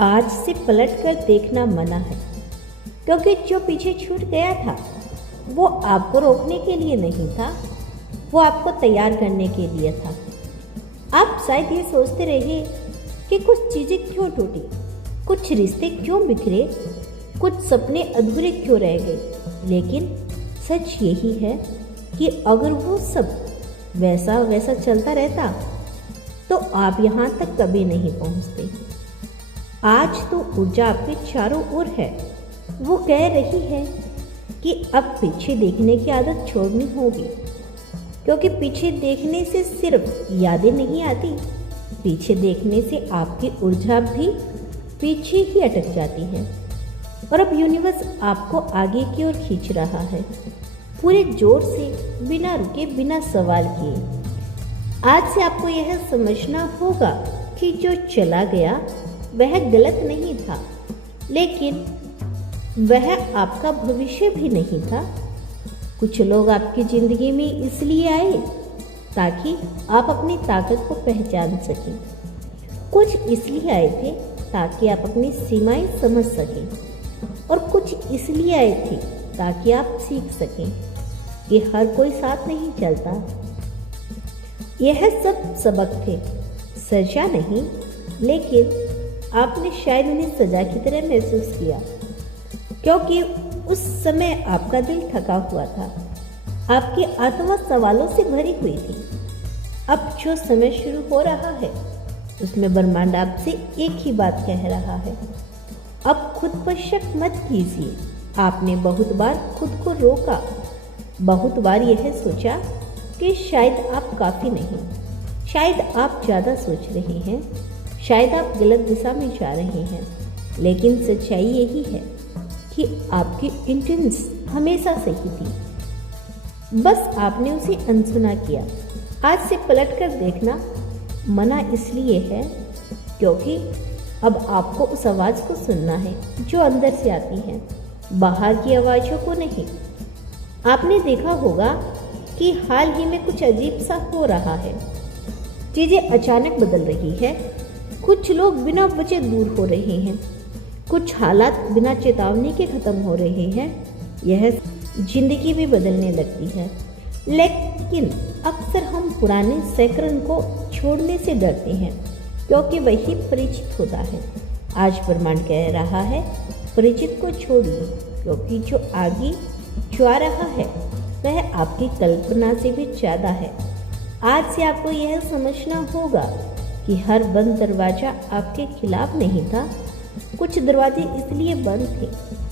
आज से पलट कर देखना मना है, क्योंकि जो पीछे छूट गया था वो आपको रोकने के लिए नहीं था, वो आपको तैयार करने के लिए था। आप शायद ये सोचते रहे कि कुछ चीज़ें क्यों टूटी, कुछ रिश्ते क्यों बिखरे, कुछ सपने अधूरे क्यों रह गए। लेकिन सच यही है कि अगर वो सब वैसा वैसा चलता रहता तो आप यहाँ तक कभी नहीं पहुँचते। आज तो ऊर्जा आपके चारों ओर है। वो कह रही है कि अब पीछे देखने की आदत छोड़नी होगी, क्योंकि पीछे देखने से सिर्फ यादें नहीं आती, पीछे देखने से आपकी ऊर्जा भी पीछे ही अटक जाती है। और अब यूनिवर्स आपको आगे की ओर खींच रहा है, पूरे जोर से, बिना रुके, बिना सवाल किए। आज से आपको यह समझना होगा कि जो चला गया वह गलत नहीं था, लेकिन वह आपका भविष्य भी नहीं था। कुछ लोग आपकी ज़िंदगी में इसलिए आए ताकि आप अपनी ताकत को पहचान सकें, कुछ इसलिए आए थे ताकि आप अपनी सीमाएं समझ सकें, और कुछ इसलिए आए थे ताकि आप सीख सकें कि हर कोई साथ नहीं चलता। यह सब सबक थे, सजा नहीं, लेकिन आपने शायद उन्हें सजा की तरह महसूस किया, क्योंकि उस समय आपका दिल थका हुआ था, आपकी आत्मा सवालों से भरी हुई थी। अब जो समय शुरू हो रहा है उसमें ब्रह्मांड आपसे एक ही बात कह रहा है, अब खुद पर शक मत कीजिए। आपने बहुत बार खुद को रोका, बहुत बार यह सोचा कि शायद आप काफ़ी नहीं, शायद आप ज़्यादा सोच रहे हैं, शायद आप गलत दिशा में जा रहे हैं। लेकिन सच्चाई यही है कि आपकी इंटेंस हमेशा सही थी, बस आपने उसे अनसुना किया। आज से पलट कर देखना मना इसलिए है क्योंकि अब आपको उस आवाज़ को सुनना है जो अंदर से आती है, बाहर की आवाज़ों को नहीं। आपने देखा होगा कि हाल ही में कुछ अजीब सा हो रहा है, चीज़ें अचानक बदल रही है, कुछ लोग बिना वजह दूर हो रहे हैं, कुछ हालात बिना चेतावनी के ख़त्म हो रहे हैं। यह जिंदगी भी बदलने लगती है, लेकिन अक्सर हम पुराने सैकड़न को छोड़ने से डरते हैं, क्योंकि वही परिचित होता है। आज ब्रह्मांड कह रहा है, परिचित को छोड़िए, क्योंकि जो आगे जो आ रहा है वह आपकी कल्पना से भी ज़्यादा है। आज से आपको यह समझना होगा कि हर बंद दरवाज़ा आपके खिलाफ नहीं था। कुछ दरवाजे इसलिए बंद थे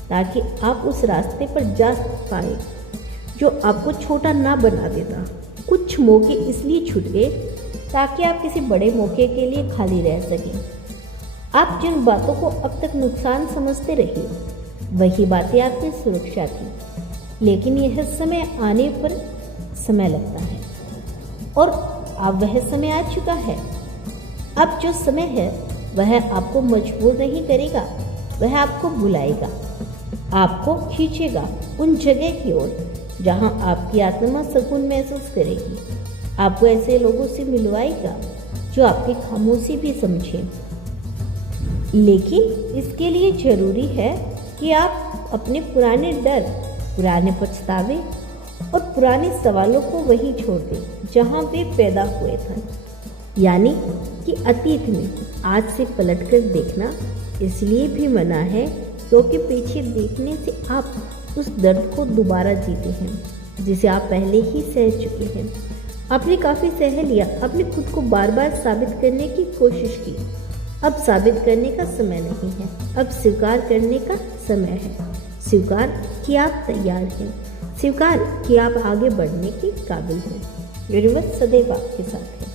ताकि आप उस रास्ते पर जा पाए जो आपको छोटा ना बना देता। कुछ मौके इसलिए छूट गए ताकि आप किसी बड़े मौके के लिए खाली रह सकें। आप जिन बातों को अब तक नुकसान समझते रहे वही बातें आपकी सुरक्षा थी, लेकिन यह समय आने पर समय लगता है, और अब वह समय आ चुका है। अब जो समय है वह आपको मजबूर नहीं करेगा, वह आपको बुलाएगा, आपको खींचेगा उन जगह की ओर जहां आपकी आत्मा सुकून महसूस करेगी। आपको ऐसे लोगों से मिलवाएगा जो आपकी खामोशी भी समझें। लेकिन इसके लिए ज़रूरी है कि आप अपने पुराने डर, पुराने पछतावे और पुराने सवालों को वहीं छोड़ दें जहां वे पैदा हुए थे, यानी कि अतीत में। आज से पलटकर देखना इसलिए भी मना है क्योंकि पीछे देखने से आप उस दर्द को दोबारा जीते हैं जिसे आप पहले ही सह चुके हैं। आपने काफ़ी सह लिया, आपने खुद को बार बार साबित करने की कोशिश की। अब साबित करने का समय नहीं है, अब स्वीकार करने का समय है। स्वीकार कि आप तैयार हैं, स्वीकार कि आप आगे बढ़ने के काबिल हैं। यूनिवर्स सदैव आपके साथ है।